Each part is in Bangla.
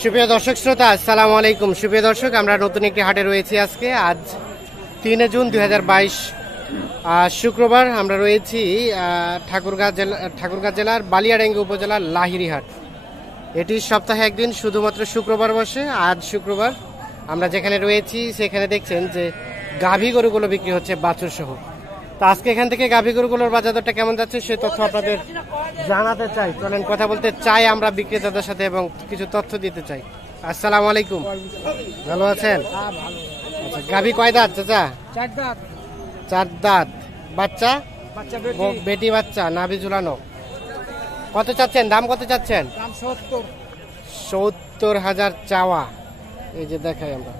সুপ্রিয় দর্শক শ্রোতা, আসসালামু আলাইকুম। সুপ্রিয় দর্শক, আমরা নতুন একটি হাটে রয়েছি আজকে। আজ 3 জুন 2022 শুক্রবার। আমরা রয়েছি ঠাকুরগাঁ জেলার বালিয়াডাঙ্গি উপজেলার লাহিড়ী হাট। এটি সপ্তাহে একদিন শুধুমাত্র শুক্রবার বসে। আজ শুক্রবার আমরা যেখানে রয়েছি সেখানে দেখছেন যে গাভী গরুগুলো বিক্রি হচ্ছে বাছুর সহ। তো আজকে এখান থেকে গাভী গরুগুলোর বাজার দরটা কেমন যাচ্ছে সে তথ্য আপনাদের জানাতে চাই। চলেন কথা বলতে চাই আমরা বিক্রেতাদের সাথে এবং কিছু তথ্য দিতে চাই। আসসালামু আলাইকুম, ভালো আছেন? আচ্ছা, গাভী কয় দাঁত চাচা? 4 দাঁত। 4 দাঁত। বাচ্চা? বেটি বাচ্চা, নাভি ঝুলানো। কত চাচ্ছেন? দাম কত চাচ্ছেন? দাম 70। 70,000 চাওয়া। এই যে দেখাই আমরা।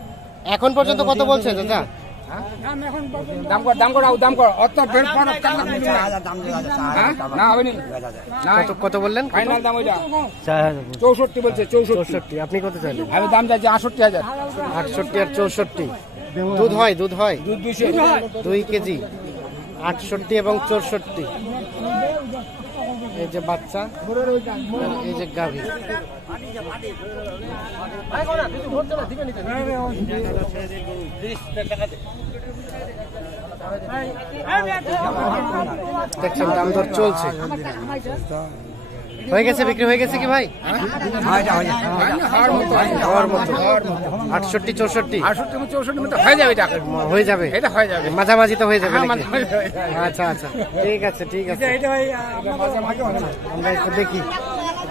এখন পর্যন্ত কত বলছেন চাচা? কত বললেন? 64 বলছে। 64। আপনি কত চাইলেন? আমি দাম চাইছি 68,000। 68 আর 64। দুধ হয়? দুধ 2 কেজি। 68 এবং 64। এই যে বাচ্চা, এই যে গাভী। দেখছেন দাম দর চলছে। হয়ে গেছে, বিক্রি হয়ে গেছে কি ভাই? 68 64 হয়ে যাবে, মাঝামাঝি তো হয়ে যাবে। আচ্ছা আচ্ছা, ঠিক আছে ঠিক আছে। আমরা একটু দেখি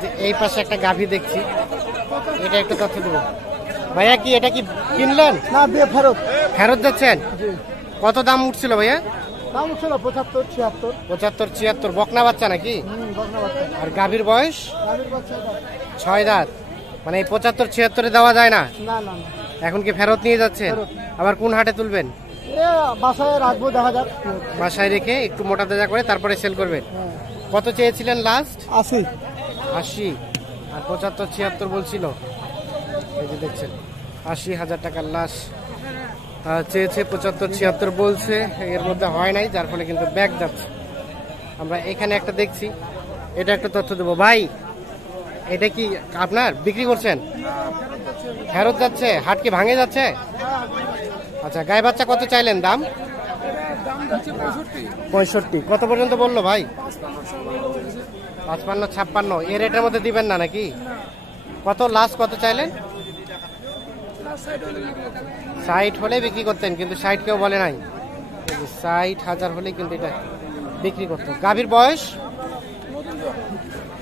যে এই পাশে একটা গাভী দেখছি, এটা একটু তথ্য দেবো। ভাইয়া কি এটা কি কিনলেন? না, ফেরত যাচ্ছেন? কত দাম উঠছিল ভাইয়া? দাম ছিল 75 76। বকনা বাচ্চা নাকি? আর গাভীর বয়স? 6 দাঁত। মানে এই 75 দেওয়া যায় না? না। এখন কি ফেরত নিয়ে যাচ্ছেন? আবার কোন হাটে তুলবেন? বাসায় রাখবো, দেখা যাক। বাসায় রেখে একটু মোটা তাজা করে তারপরে সেল করবেন। কত চেয়েছিলেন লাস্ট? 80। আর 75 76 বলছিল। এই যে দেখছেন 80,000 টাকার লাশ চেয়েছে, 75 76 বলছে। এর মধ্যে হয় নাই, যার ফলে কিন্তু ব্যাগ যাচ্ছে। আমরা এখানে একটা দেখছি, এটা একটা তথ্য দেবো। ভাই এটা কি আপনার বিক্রি করছেন? ফেরত যাচ্ছে? হাট কি ভাঙে যাচ্ছে? আচ্ছা, গায়ে বাচ্চা কত চাইলেন দাম? 65। কত পর্যন্ত বললো ভাই? 55 56। এর রেটের মধ্যে দিবেন না নাকি? কত লাস্ট কত চাইলেন? 60 হলে বিক্রি করতেন, কিন্তু 60 কেউ বলে নাই। 60,000 হলে কিন্তু এটা বিক্রি করতো। গাভীর বয়স?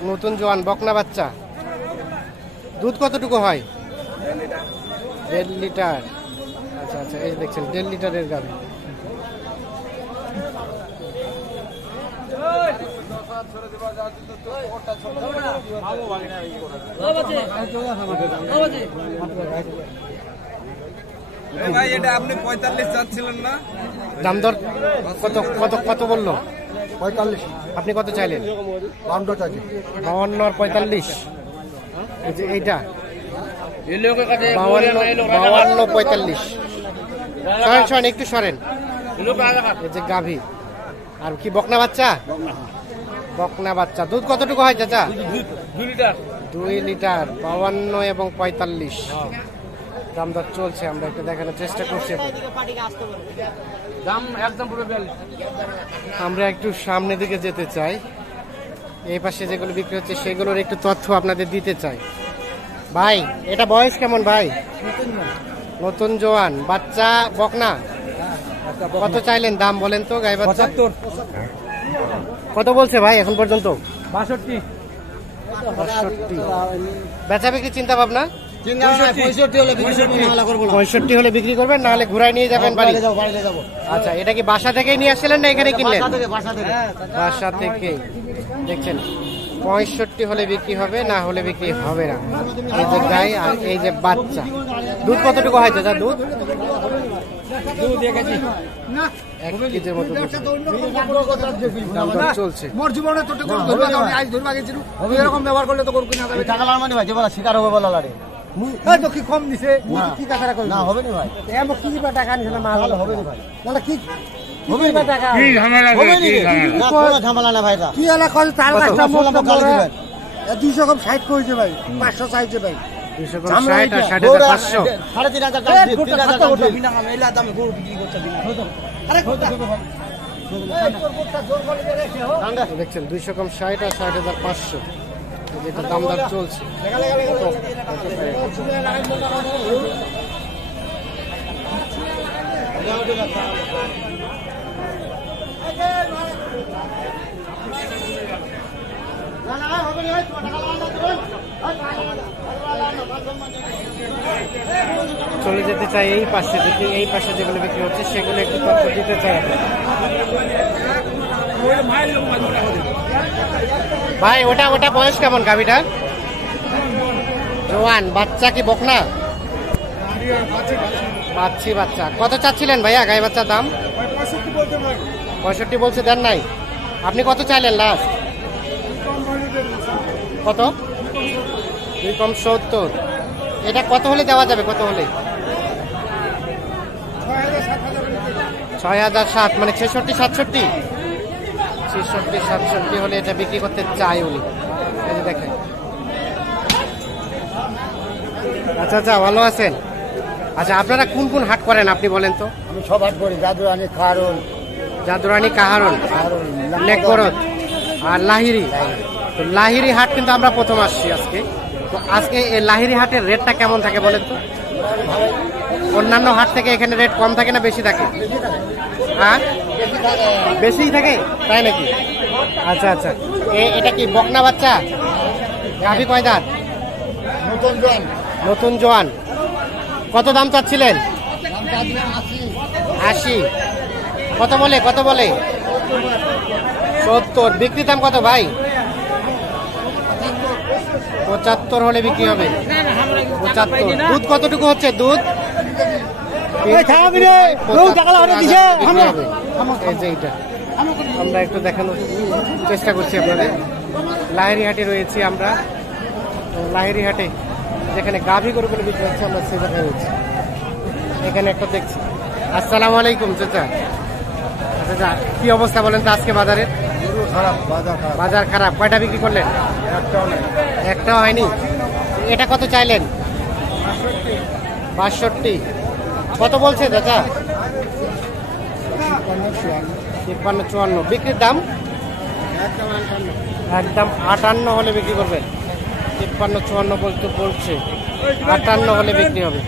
নতুন জোয়ান, বকনা বাচ্চা। দুধ কতটুকু হয়? 1.5 লিটার। আচ্ছা আচ্ছা, এই দেখছেন 1.5 লিটারের গাভী। ভাই এটা আপনি 45 চাচ্ছিলেন না? দাম দর কত কত কত বললো? 45। আপনি কত চাইলেন? 52 চাইছি। 52 আর 45। এই যে এইটা 52 45। সরেন একটু সরেন। এই যে গাভী। আর কি বকনা বাচ্চা? বকনা বাচ্চা। দুধ কতটুকু হয় চাচা? 2 লিটার। 52 এবং 45 দাম দর চলছে। আমরা একটু দেখানোর চেষ্টা করছি। আমরা একটু সামনের দিকে যেতে চাই। এই পাশে যেগুলো বিক্রি হচ্ছে সেগুলোর একটু তথ্য আপনাদের দিতে চাই। ভাই এটা বয়স কেমন ভাই? নতুন জোয়ান, বাচ্চা বকনা। কত চাইলেন দাম বলেন তো? গায়ে বাচ্চা 75। কত বলছে ভাই এখন পর্যন্ত? 62। বেচা বিক্রি চিন্তা ভাবনা? 65 হলে বিক্রি করবেন, না হলে ঘুরাই নিয়ে যাবেন বাড়ি? আচ্ছা, এটা কি বাসা থেকে নিয়ে আসছিলেন না এখানে কিনলেন? বাসা থেকে। দেখছেন 65 হলে বিক্রি হবে, না হলে বিক্রি হবে না। এই যে গাই আর এই যে বাচ্চা। দুধ কতটুকু হয় দাদা? দুধ 1 কেজির মতো চলছে। এরকম ব্যবহার করলে তো টাকা লাগানি ভাই, যে বলা শিকার হবে বলা লাগে। কি কম দিছে? কি টাকা না হবে না ভাই? এমন কি টাকা নিছে না? মাল হবে না ভাই। মানে কি হবে না টাকা? কি ঝামেলা? ঝামেলা না ভাই। কি এলা কত 4 লাখ টাকা 200 কম 60 কইছে ভাই, 500 চাইছে ভাই। 200 কম 60 আর 60,500। 3,500 দাম গরু বিক্রি করছে বিনা। আরে দেখছেন 200 কম 60 আর 60,500 যেটা দাম দর চলছে। চলে যেতে চাই এই পাশে, দেখি এই পাশে যেগুলো বিক্রি হচ্ছে সেগুলো একটু তথ্য দিতে চাই। ভাই ওটা ওটা বয়স কেমন গাভিটার? জোয়ান। বাচ্চা কি বকনা? বাচ্চি বাচ্চা। কত চাচ্ছিলেন ভাইয়া গাই বাচ্চার দাম? 65 বলছে, দেন নাই? আপনি কত চাইলেন লাস্ট? কত? 2 কম 70। এটা কত হলে দেওয়া যাবে? কত হলে? 6,007 মানে 66-67? 66-67 হলে এটা বিক্রি করতে চাই উনি। এই যে দেখেন। আচ্ছা আচ্ছা, ভালো আছেন? আচ্ছা, আপনারা কোন কোন হাট করেন আপনি বলেন তো? আমি সব হাট করি, জাদুরানি, কারণ জাদুরানি, কাহারন, নেকবরত আর লাহিরি। তো লাহিরি হাট কিন্তু আমরা প্রথম আসছি আজকে। তো আজকে এই লাহিরি হাটের রেটটা কেমন থাকে বলেন তো? অন্যান্য হাট থেকে এখানে রেট কম থাকে না বেশি থাকে? হ্যাঁ, বেশিই থাকে, তাই নাকি? আচ্ছা আচ্ছা, এটা কি বকনা বাচ্চা? গাভী কয় দাঁত? নতুন জোয়ান। কত দাম চাচ্ছিলেন? 80। কত বলে? কত বলে? 70। বিক্রি দাম কত ভাই? 75 হলে বিক্রি হবে। 75। দুধ কতটুকু হচ্ছে? দুধ আমরা একটু দেখানোর চেষ্টা করছি আপনাদের। লাহিরি হাটে রয়েছি আমরা। লাহিরি হাটে যেখানে গাভী গরুগুলো বিক্রি হচ্ছে আমরা সে জায়গায় রয়েছি। এখানে একটা দেখছি। আসসালামু আলাইকুম চাচা। আচ্ছা, কি অবস্থা বলেন তো আজকে বাজারের? বাজার খারাপ। কয়টা বিক্রি করলেন? একটাও হয়নি। এটা কত চাইলেন? 65। কত বলছে চাচা? 53-54। বিক্রির দাম একদম 58 হলে বিক্রি করবেন। 53-54 বলতে বলছে, 58 হলে বিক্রি হবে।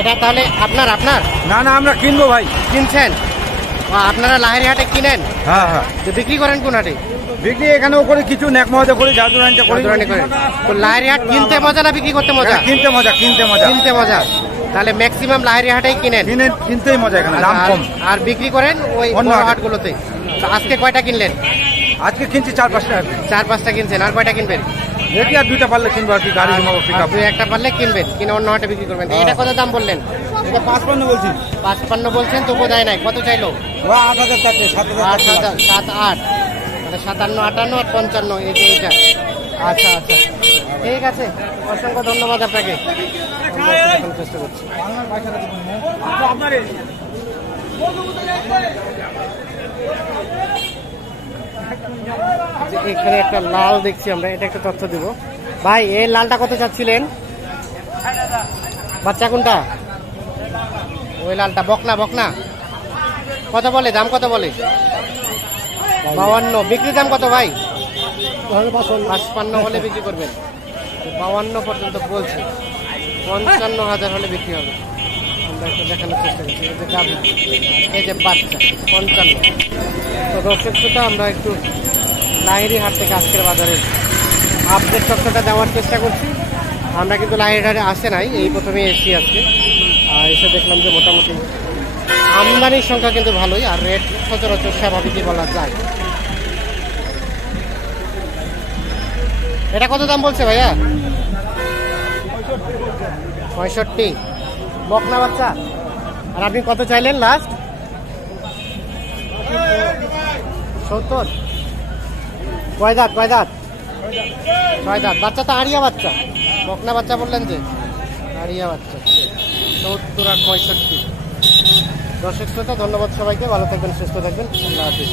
এটা তাহলে আপনার? আপনার না না, আমরা কিনবো ভাই। কিনছেন? আপনারা লাহিরি হাটে কিনেন? হ্যাঁ হ্যাঁ, বিক্রি করেন কোন হাটে? বিক্রি এখানেও করি, কিছু নেকমহাতে করি, জাদুরানিতে করি। তো লাহিরি হাট কিনতে মজা না বিক্রি করতে মজা? কিনতে মজা, কিনতে মজা, কিনতে মজা। তাহলে ম্যাক্সিমাম লাহিরি হাটেই কিনেন? কিনতেই মজা, এখানে দাম কম। আর বিক্রি করেন ওই অন্য হাটগুলোতে? আজকে কয়টা কিনলেন? আজকে কিনছি 4-5টা। 4-5টা কিনছেন। আর কয়টা কিনবেন? দেখি আর 2টা পারলে কিনবো আর কি, গাড়ি জমাবো, পিক আপ। 2-1টা পারলে কিনবেন, কিনে অন্য হাটে বিক্রি করবেন। এটা কত দাম বললেন? এটা 55 বলছি। 55 বলছেন, তবু দেয় নাই। কত চাইলো? 8,000 টাকা, 7,000। 7-8 57, 58 আর 55। এই যে এইটা। আচ্ছা আচ্ছা, ঠিক আছে, অসংখ্য ধন্যবাদ আপনাকে। চেষ্টা করছি। এখানে একটা লাল দেখছি আমরা, এটা একটা তথ্য দিব ভাই। এই লালটা কত চাচ্ছিলেন? বাচ্চা কোনটা? ওই লালটা। বকনা? বকনা। কত বলে? দাম কত বলে? 52। বিক্রির দাম কত ভাই? 55 হলে বিক্রি করবেন। 52 পর্যন্ত বলছে। 55,000 হলে বিক্রি হবে। আমরা একটু দেখানোর চেষ্টা করছি। এই যে গাভী, এই যে বাচ্চা, 55। তো দর্শক শ্রোতা, আমরা একটু লাহিরি হাট থেকে আজকের বাজারের আপডেট তথ্যটা দেওয়ার চেষ্টা করছি। আমরা কিন্তু লাহিরি হাটে আসে নাই, এই প্রথমে এসেছি আজকে। আর এসে দেখলাম যে মোটামুটি আমদানির সংখ্যা কিন্তু ভালোই, আর রেট সচরাচর স্বাভাবিকই বলা যায়। এটা কত দাম বলছে ভাইয়া? 65। বকনা বাচ্চা। আর আপনি কত চাইলেন লাস্ট? 70। কয় দাঁত? কয় দাঁত? 6 দাঁত। বাচ্চা তো আড়িয়া বাচ্চা। বকনা বাচ্চা বললেন যে, আর আরিয়া বাচ্চা ৭০ আর ৬৫। দর্শক শ্রোতা ধন্যবাদ সবাইকে, ভালো থাকবেন, সুস্থ থাকবেন, আল্লাহ হাফিজ।